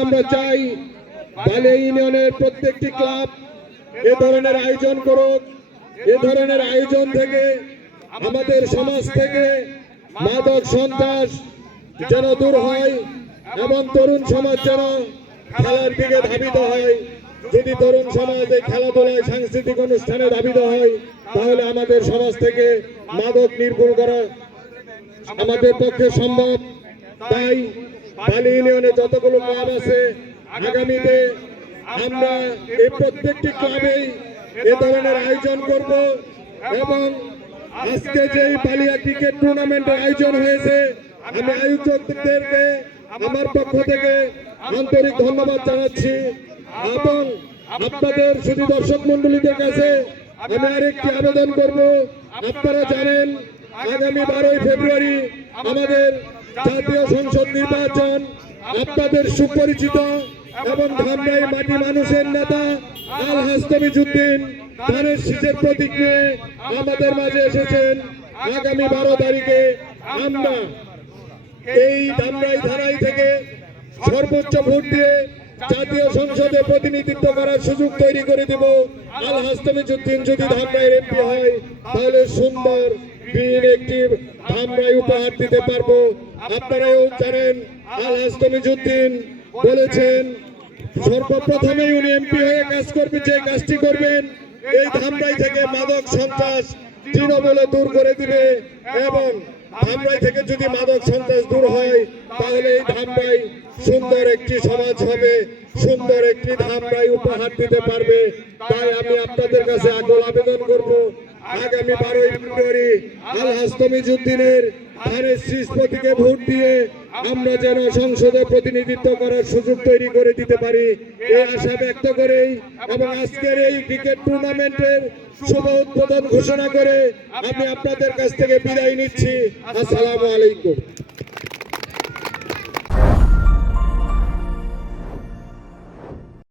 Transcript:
আমরা চাই বালিয়া ইউনিয়নের প্রত্যেকটি ক্লাব এ ধরনের আয়োজন করুক। এ ধরনের আয়োজন থেকে আমাদের সমাজ থেকে মাদক সন্ত্রাস যেন দূর হয় এবং তরুণ সমাজ যেন খেলার দিকে ধাবিত হয়। যদি তরুণ সমাজ এই খেলাধুলায় সাংস্কৃতিক অনুষ্ঠানে ধাবিত হয় তাহলে আমাদের সমাজ থেকে মাদক নির্মূল করা আমাদের পক্ষে সম্ভব। তাই বালিয়া ইউনিয়নে যতগুলো ক্লাব আছে আগামীতে আমরা এই প্রত্যেকটি ক্লাবেই এ ধরনের আয়োজন করব এবং আজকে যে বালিয়া ক্রিকেট টুর্নামেন্টের আয়োজন হয়েছে আমি আয়োজকদেরকে আমার পক্ষ থেকে আন্তরিক ধন্যবাদ জানাচ্ছি এবং আপনাদের শুধু দর্শক মন্ডলীদের কাছে আমি আরেকটি আবেদন করব। আপনারা জানেন আগামী 12ই ফেব্রুয়ারি আমাদের জাতীয় সংসদ নির্বাচন। আপনাদের সুপরিচিত এবং ধামরাই মাটি মানুষের নেতা আলহাজ তমিজউদ্দিন ধানের শীষের প্রতীক নিয়ে আমাদের মাঝে এসেছেন। আগামী 12 তারিখে আমরা এই ধামরাই থানায় থেকে সর্বোচ্চ ভোট দিয়ে জাতীয় সংসদে প্রতিনিধিত্ব করার সুযোগ তৈরি করে দেব। আলহাজ তমিজউদ্দিন যদি ধামরাইয়ের এমপি হয় তাহলে সুন্দর গ্রিন একটি ধামরাই উপহার দিতে পারবো। আপনারাও জানেন আলহাজ তমিজউদ্দিন বলেছেন সর্বপ্রথমে উনি এমপি হয়ে কাজ করবেন, যে কাজটি করবেন এই ধামরাই থেকে মাদক সন্ত্রাস তৃণমূলে দূর করে দিবে এবং ধামরাই থেকে যদি মাদক সন্ত্রাস দূর হয় তাহলে এই ধামরাই সুন্দর একটি সমাজ হবে, সুন্দর একটি ধামরাই উপহার দিতে পারবে। তাই আমি আপনাদের কাছে আকুল আবেদন করব আগামী 12ই ফেব্রুয়ারি আলহাজ তমিজউদ্দিনের ধানের শীষ প্রতীকে ভোট দিয়ে আমরা যেন সংসদে প্রতিনিধিত্ব করার সুযোগ তৈরি করে দিতে পারি এই আশা ব্যক্ত করেই এবং আজকের এই ক্রিকেট টুর্নামেন্টের শুভ উদ্বোধন ঘোষণা করে আমি আপনাদের কাছ থেকে বিদায় নিচ্ছি। আসসালামু আলাইকুম।